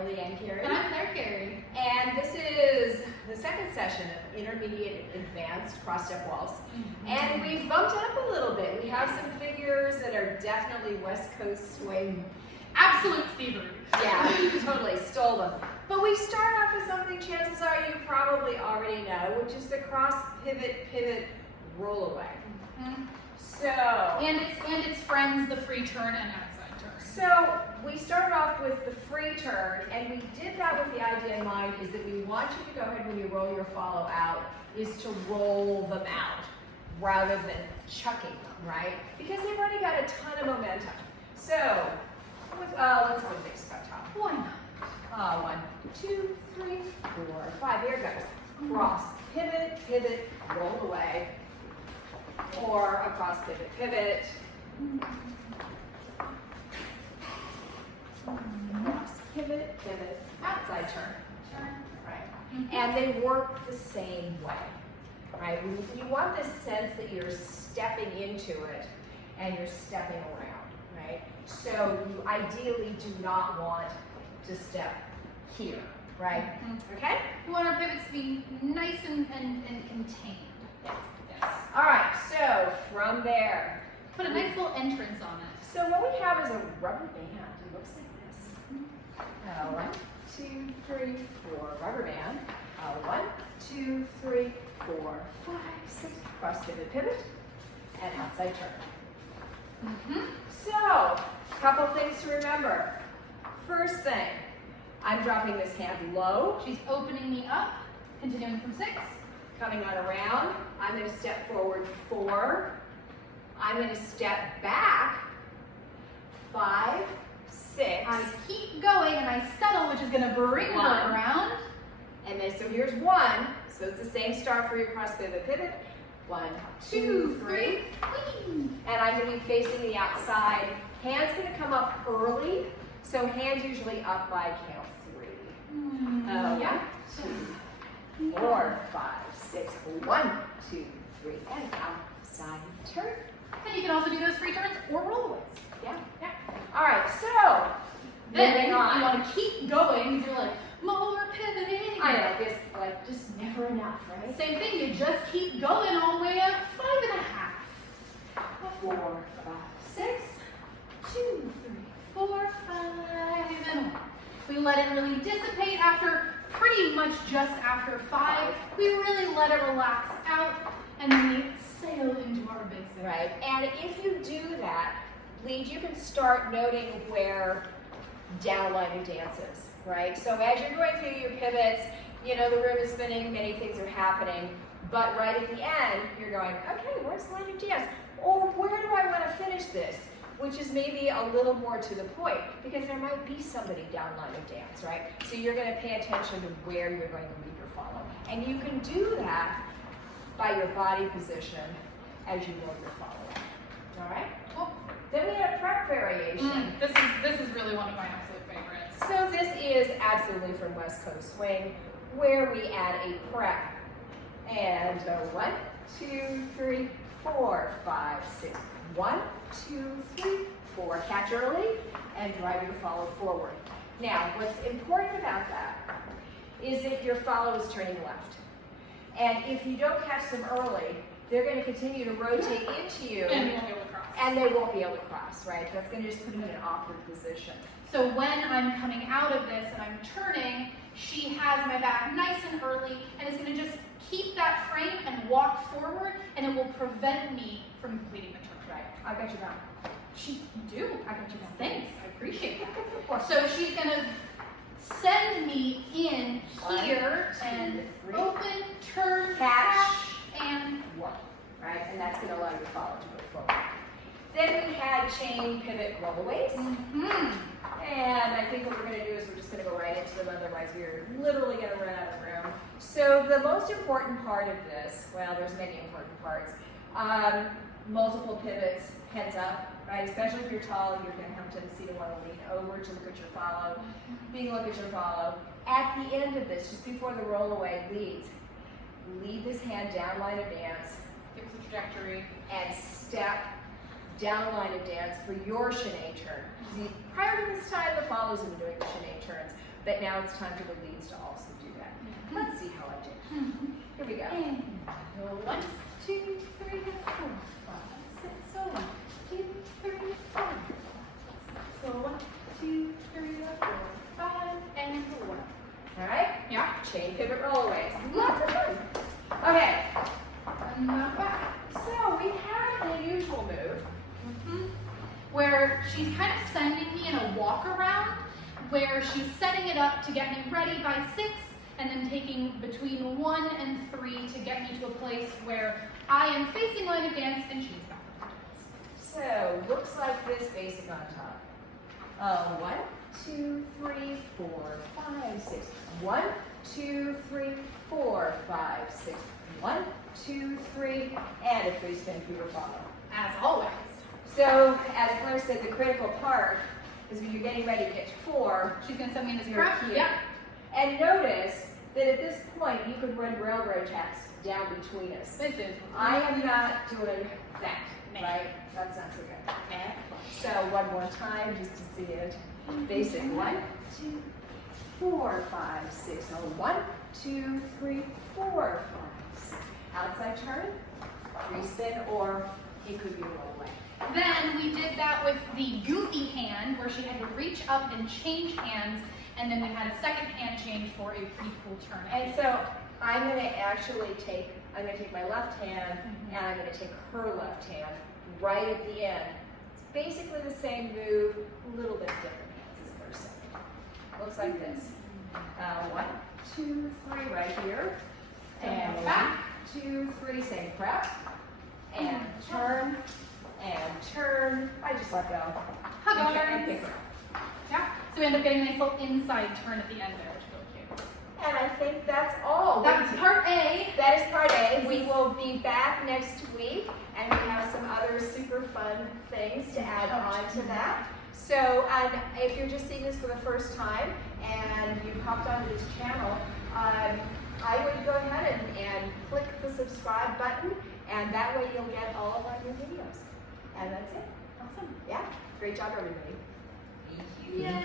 Lilli and Carey. And I'm Carey. And this is the second session of Intermediate Advanced Cross-Step Waltz. And we've bumped it up a little bit. We have some figures that are definitely West Coast swing. Absolute thievery. Yeah, totally stole them. But we start off with something chances are you probably already know, which is the cross pivot, pivot, roll away. So, And its friends, the free turn and outside turn. So we started off with the free turn, and we did that with the idea in mind is that we want you to go ahead when you roll your follow out, is to roll them out rather than chucking them, right? Because they've already got a ton of momentum. So let's go mix up top. Why not? 1, 2, 3, 4, 5. Here it goes. Cross, pivot, pivot, roll away. Or a cross, pivot, pivot. Cross, pivot, pivot, outside turn. Right. And they work the same way. Right? You want this sense that you're stepping into it and you're stepping around. Right? So you ideally do not want to step here. Right? Okay? We want our pivots to be nice and contained. Yeah. Yes. All right, so from there, put a nice little entrance on it. So what we have is a rubber band. It looks like this. 1, 2, 3, 4. Rubber band. 1, 2, 3, 4, 5, 6. Cross pivot, pivot, and outside turn. So, a couple things to remember. First thing, I'm dropping this hand low. She's opening me up, continuing from 6. Coming on around, I'm going to step forward 4. I'm going to step back 5, 6. I keep going and I settle, which is going to bring her around. And then so here's 1. So it's the same start for your cross pivot pivot. 1, 2, 3. And I'm going to be facing the outside. Hand's going to come up early. So hand usually up by count 3. 1, 2, 4, 5, 6. 1, 2, 3, and outside turn. And you can also do those free turns or rollaways. Yeah. All right, so then you want to keep going because you're like, more pivoting. I know, this like just never enough, right? Same thing, you just keep going all the way up 5.5. 4, 5, 6. 2, 3, 4, 5, and 1. We let it really dissipate after pretty much just after 5. We really let it relax out and then we sail into our basic. Right, and if you do that, Lead, you can start noting where downline dance is, right? So as you're going through your pivots, you know, the room is spinning, many things are happening, but right at the end, you're going, okay, where's line of dance? Or where do I want to finish this? Which is maybe a little more to the point, because there might be somebody down line of dance, right? So you're going to pay attention to where you're going to lead your follow. And you can do that by your body position as you roll your follow. All right? Well, then we have prep variation. This is really one of my absolute favorites. So this is absolutely from West Coast Swing, where we add a prep. And 1, 2, 3, 4, 5, 6. 1, 2, 3, 4. Catch early and drive your follow forward. Now, what's important about that is that your follow is turning left. And if you don't catch them early, they're going to continue to rotate into you. And you won't be able to cross. And they won't be able to cross, right? That's going to just put them in an awkward position. So when I'm coming out of this and I'm turning, she has my back nice and early and is going to just keep that frame and walk forward, and it will prevent me from completing the turn. Right. I got your back. You do. I got your back. Thanks. I appreciate that. So she's going to send me in here and open, turn, catch, and work. Right? And that's going to allow your follow to go forward. Then we had chain pivot rollaways. And I think what we're going to do is we're just going to go right into them, otherwise we're literally going to run out of room. So the most important part of this, well, there's many important parts. Multiple pivots, heads up, right? Especially if you're tall, you're going to have a tendency to want to lean over to look at your follow. Being look at your follow. At the end of this, just before the rollaway leads, lead this hand down line of dance. fix the trajectory. And step down line of dance for your chaîné turn. See, prior to this time, the follows have been doing the chaîné turns, but but now it's time for the leads to also do that. Let's see how I do. Here we go. And 1, 2, 3, 4, 5, 6. So 1, 2, 3, 4. So 1, 2, 3, 4, 5, and 1. All right? Yeah. Chain pivot rollaways. Lots of fun. Okay. And not back. So we have an unusual move. Where she's kind of sending me in a walk around, where she's setting it up to get me ready by 6, and then taking between 1 and 3 to get me to a place where I am facing line of dance and she's back on dance. So looks like this basic on top. 1, 2, 3, 4, 5, 6. 1, 2, 3, 4, 5, 6. 1, 2, 3, and a free spin for your follow. As always. So, as Claire said, the critical part is when you're getting ready to get to 4, She's going to send me in this you're prep. here. Yep. And notice that at this point, you could run railroad tracks down between us. This is. I am not doing that, right? That sounds so good. So, one more time just to see it. Basic. 1, 2, 4, 5, 6. Oh, 1, 2, 3, 4, 5, 6. Outside turn, free spin, or it could be a roll away. Then we did that with the goofy hand, where she had to reach up and change hands, and then we had a second hand change for a pretty cool turn. And so I'm going to actually take my left hand, and I'm going to take her left hand right at the end. It's basically the same move, a little bit different hands as Claire said. Looks like this. 1, 2, 3 right here. And 1, 2, 3, same prep. And turn. And turn. I just let go. Hug And pick arms. her up. Yeah. So we end up getting a nice little inside turn at the end there, which is really cute. And I think that's all. That's part A. That is part A. We will be back next week, and we have some other super fun things to add on to that. So if you're just seeing this for the first time and you've hopped onto this channel, I would go ahead and click the subscribe button, and that way you'll get all of our new videos. And that's it. Awesome. Yeah. Great job, everybody. Yay.